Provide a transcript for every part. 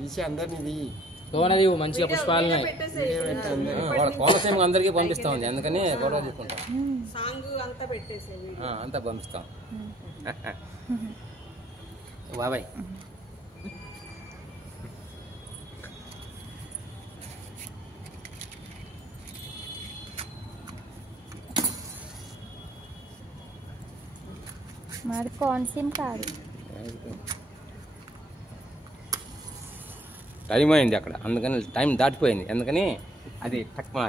తీసి అందరినీ లోనది మంచిగా పుష్పాలని కోనసీమ అందరికీ పంపిస్తా ఉంది, అందుకని గొడవ తీసుకుంటాం, అంతా పంపిస్తాం. బాబాయ్ మాది కోనసీమ కాదు, టైం అయింది అక్కడ, అందుకని టైం దాటిపోయింది, అందుకని అది తక్కువ.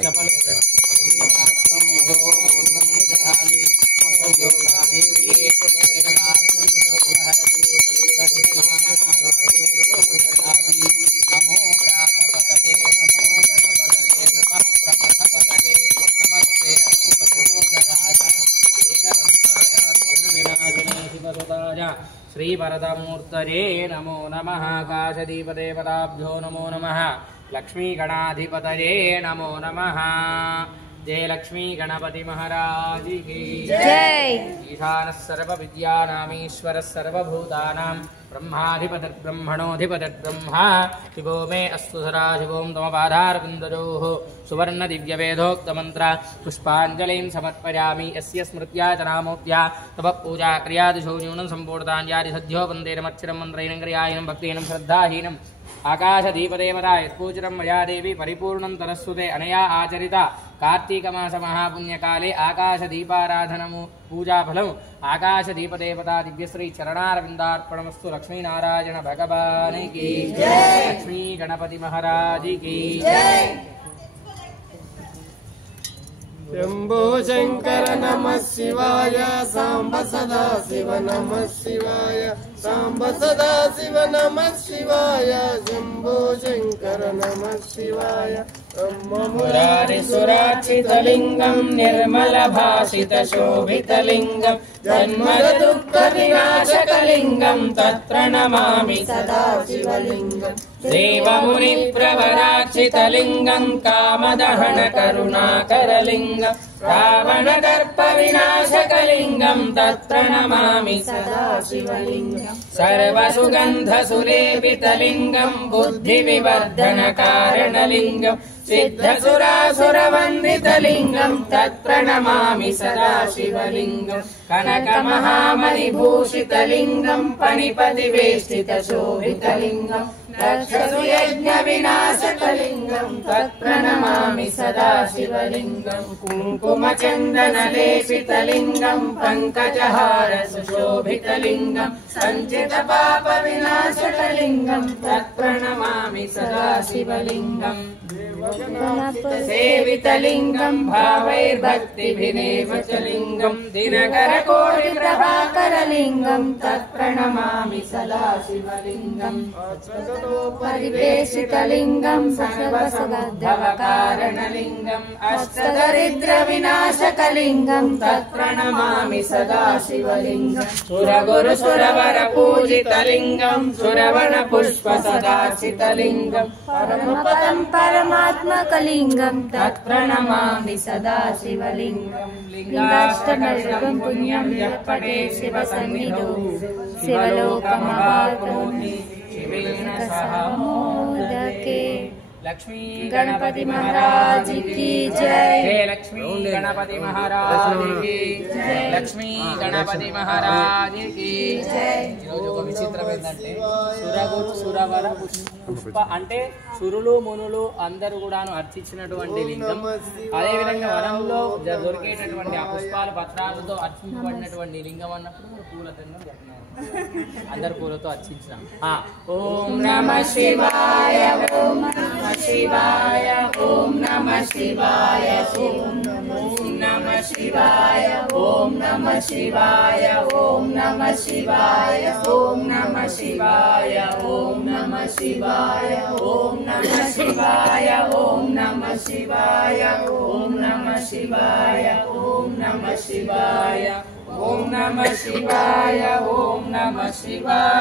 श्री वरदमूर्तये नमो नमः। काशदीपदेवताभ्यो नमो नमः। लक्ष्मी गणाधिपतये नमो नमः। जय लक्ष्मी गणपति महाराज की जय। ईशानः सर्वविद्यानामीश्वरः सर्वभूतानां ब्रह्माधिपतिर्ब्रह्मणोऽधिपतिर्ब्रह्मा। शिवो मे अस्तु सदाशिवों तमपादारविन्दयोः सुवर्ण दिव्यवेदोक्तमन्त्र पुष्पाञ्जलिं समर्पयामि। यस्य स्मृत्या च नामोक्त्या तव पूजा क्रियादिशो न्यूनं सम्पूर्णाञ्जाति सद्यो वन्देनमक्षरं मन्त्रैनं क्रियाहीनं भक्तिहीनं श्रद्धाहीनम् आकाशदीपदेवता यत्पूजितं मया देवी परिपूर्णं तरस्सुते अनया आचरिता कार्तीकमास महापुण्यकाले आकाशदीपाराधनमु पूजाफलम् आकाशदीपदेवता दिव्यश्री चरणारविन्दार्पणमस्तु। लक्ष्मीनारायण भगवान की जय। लक्ष्मी गणपति महाराज की जय। शंभो शंकर नमः शिवाय। सांब सदा शिव नमः शिवाय। सांब सदा शिव नमः शिवाय। शंभो शंकर नमः शिवाय। मुरारिसुरार्चितलिङ्गं निर्मलभाषितशोभितलिङ्गं जन्मदुःखविनाशकलिङ्गं तत्प्रणमामि सदा शिवलिङ्गं। देवमुनिप्रवरार्चितलिङ्गं कामदहनकरुणाकरलिङ्गं रावणदर्पविनाशकलिङ्गं तत्प्रणमामि सदा शिवलिङ्गं। सर्वसुगन्धसुलेपितलिङ्गं बुद्धिविवर्धनकारणलिङ्गं सिद्धसुरासुरवन्दितलिङ्गं तत्प्रणमामि सदा शिवलिङ्गं। कनकमहामणिभूषितलिङ्गं पणिपतिवेष्टितशोभितलिङ्गं रक्षसु यज्ञविनाशकलिङ्गं तत्प्रणमामि सदा शिवलिङ्गं। कुङ्कुमचन्दनलेपितलिङ्गं पङ्कजहारसुशोभितलिङ्गं सञ्चितपापविनाशकलिङ्गं तत्प्रणमामि सदा शिवलिङ्गम्। सेवितलिङ्गं भावैर्भक्तिभिरेव च लिङ्गं दिनकरकोटिप्रभाकरलिङ्गं तत्प्रणमामि सदा शिवलिङ्गम्। परिवेशितलिङ्गं सर्वसुगन्धवकारणलिङ्गम् अष्टदरिद्रविनाशकलिङ्गं तत्प्रणमामि सदा शिवलिङ्गम्। सुरगुरुसुरवरपूजितलिङ्गं सुरवणपुष्पसदार्चितलिङ्गं परमपदं परमात्मकलिङ्गं तत्प्रणमामि सदा शिवलिङ्गं। लिङ्गाष्टकं पुण्यं यः पठेत् शिवसन्निधौ शिवलोकमवाप्नोति शिवेन सह मोदके। लक्ष्मी गणपति महाराज की जय। जय लक्ष्मी गणपति महाराज की जय। लक्ष्मी गणपति महाराज की जय। ఈరోజు ఒక విచిత్రం ఏంటంటే సురగురు సురవర పుష్ప అంటే సురులు మునులు అందరూ కూడాను అర్చించినటువంటి లింగం, అదేవిధంగా వనంలో దొరికేటటువంటి ఆ పుష్పాలు పత్రాలతో అర్చించబడినటువంటి లింగం అన్నప్పుడు పూలతో చెప్తున్నారు, అందరు పూలతో అర్చించాం. ఓం నమః శివాయ ఓం నమః శివాయ ఓం నమః శివాయ ఓం నమః శివాయ ఓం నమః శివాయ ఓం నమః శివాయ ఓం నమః శివాయ ఓం నమః శివాయ ఓం నమః శివాయ ఓం నమః శివాయ ఓం నమః శివాయ ఓం నమః శివాయ ఓం నమః శివాయ ఓం నమః శివాయ.